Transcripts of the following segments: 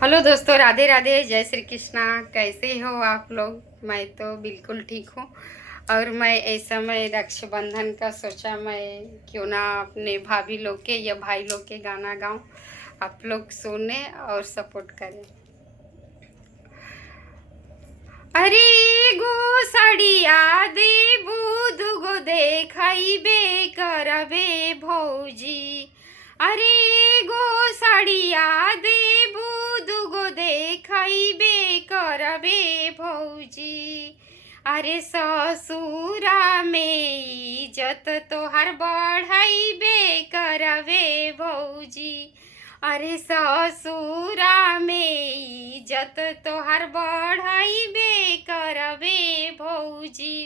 Hello दोस्तों, राधे राधे, जय श्री कृष्णा। कैसे हो आप लोग? मैं तो बिल्कुल ठीक हूँ। और मैं इस समय रक्षाबंधन का सोचा मैं क्यों ना अपने भाभी लोग के या भाई लोग के गाना गाऊं, आप लोग सुने और सपोर्ट करें। अरे गो साड़िया देबू दुगो देखैबे करबे भौजी। अरे गो साड़िया देबू दुगो देखैबे करबे भौजी। अरे ससुरा में इज्जत तोहर बढ़ैबे करबे भौजी। अरे ससुरा में इज्जत तोहर बढ़ैबे करबे भौजी।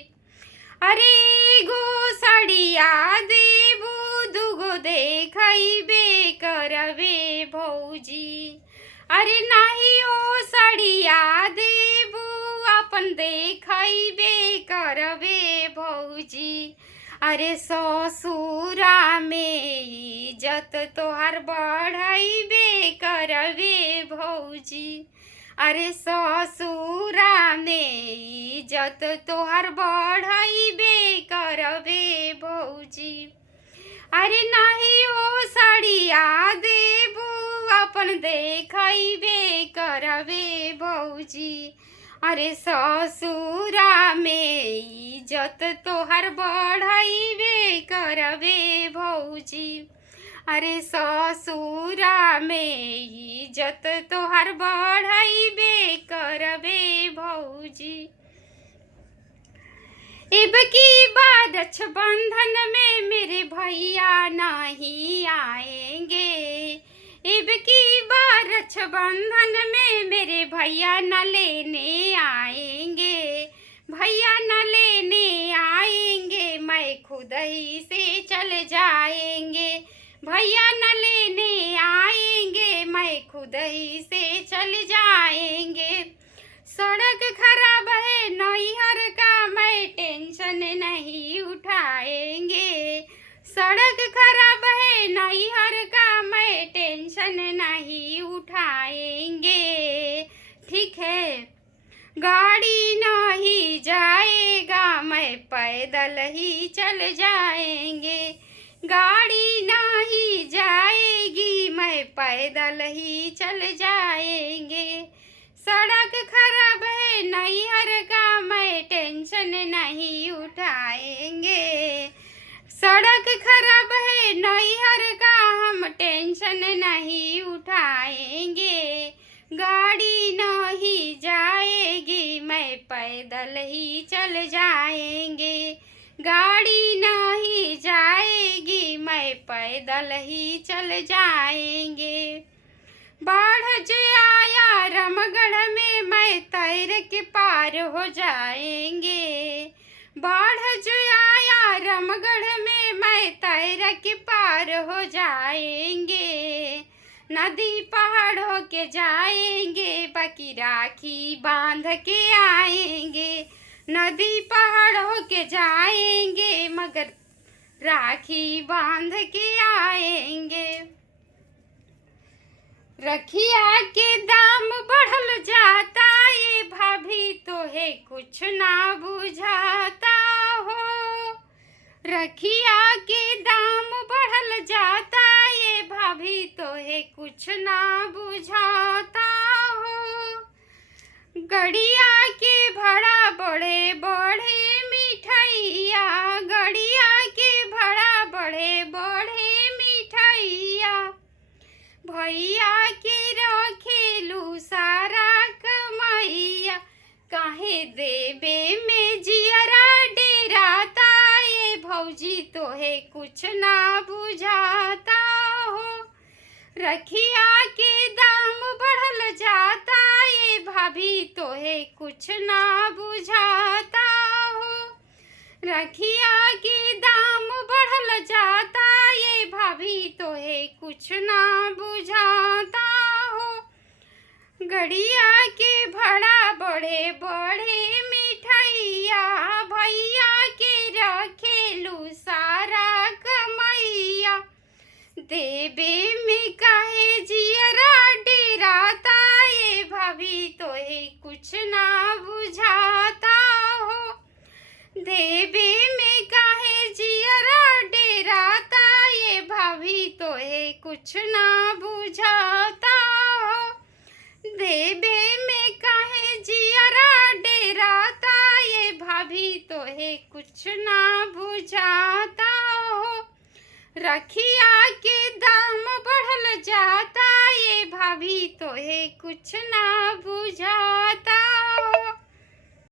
अरे गो साड़िया देबू दुगो देखैबे करबे भौजी। अरे नाही ओ साड़िया देबू अपन देखैबे करबे भौजी। अरे ससुरा में इज्जत तोहर बढ़ैबे करबे भौजी। अरे ससुरा में इज्जत तोहर बढ़ैबे करबे भौजी। अरे नाही ओ साड़िया देबू अपन देखैबे करबे भौजी। अरे ससुरा में इज्जत तोहर बढ़ैबे करबे भौजी। अरे ससुरा में इज्जत तोहर बढ़ैबे करबे भौजी। अब की बार रक्षाबंधन में मेरे भैया नहीं आएंगे। अब की बार रक्षाबंधन में मेरे भैया न लेने आएंगे। भैया न लेने आएंगे, मैं खुद ही से चल जाएंगे। भैया न लेने आएंगे, मैं खुद ही से चल जाएंगे। सड़क खराब है नैहर का, मैं टेंशन नहीं उठाएंगे। सड़क खराब है नैहर का, मैं टेंशन नहीं उठाएंगे। ठीक है, गाड़ी नहीं जाएगा, मैं पैदल ही चल जाएंगे। गाड़ी नहीं जाएगी, मैं पैदल ही चल जाएंगे। सड़क खराब है नैहर का, मैं टेंशन नहीं उठाएंगे। सड़क खराब है नैहर का, हम टेंशन नहीं उठाएंगे। गाड़ी नहीं जाएगी, मैं पैदल ही चल जाएंगे। गाड़ी नहीं जाएगी, मैं पैदल ही चल जाएंगे। बाढ़ जो आया रामगढ़ में, मैं तैर के पार हो जाएंगे। बाढ़ जो आया रामगढ़ में, मैं तैर के पार हो जाएंगे। नदी पहाड़ हो के जाएंगे, बाकी राखी बांध के आएंगे। नदी पहाड़ हो के जाएंगे, मगर राखी बांध के आएंगे। रखिया के दाम बढ़ल जाता, ये भाभी तो है कुछ ना बुझाता हो। रखिया के दाम बढ़ल जाता, ये भाभी तो है कुछ ना बुझाता हो। गड़िया के भाड़ा बढ़े बढ़े मिठाइया, गड़िया के भाड़ा बढ़े बढ़े मिठाइया। भैया के रखेलू सारा कमाइया, काहे देबे में जियरा डेराता, ये भौजी तो है कुछ ना बुझाता हो। रखिया के दाम बढ़ल जाता, ये भाभी तो है कुछ ना बुझाता हो। रखिया के दाम बढ़ल जाता, ये भाभी तो है कुछ ना बुझाता हो। गड़िया के भाड़ा बढ़े बढ़े मिठाइया, भैया के रखेलू सारा कमैया। देबे में काहे जियरा डेराता, भाभी तो है कुछ ना बुझाता हो, देवे में काहे जियरा डेराता, ये भाभी तो है कुछ ना बुझाता हो, देवे में काहे जियरा डेराता, ये भाभी तो है कुछ ना बुझाता हो, रखिया के दाम बढ़ल जाता, ये भाभी तो है कुछ ना बुझाता हो।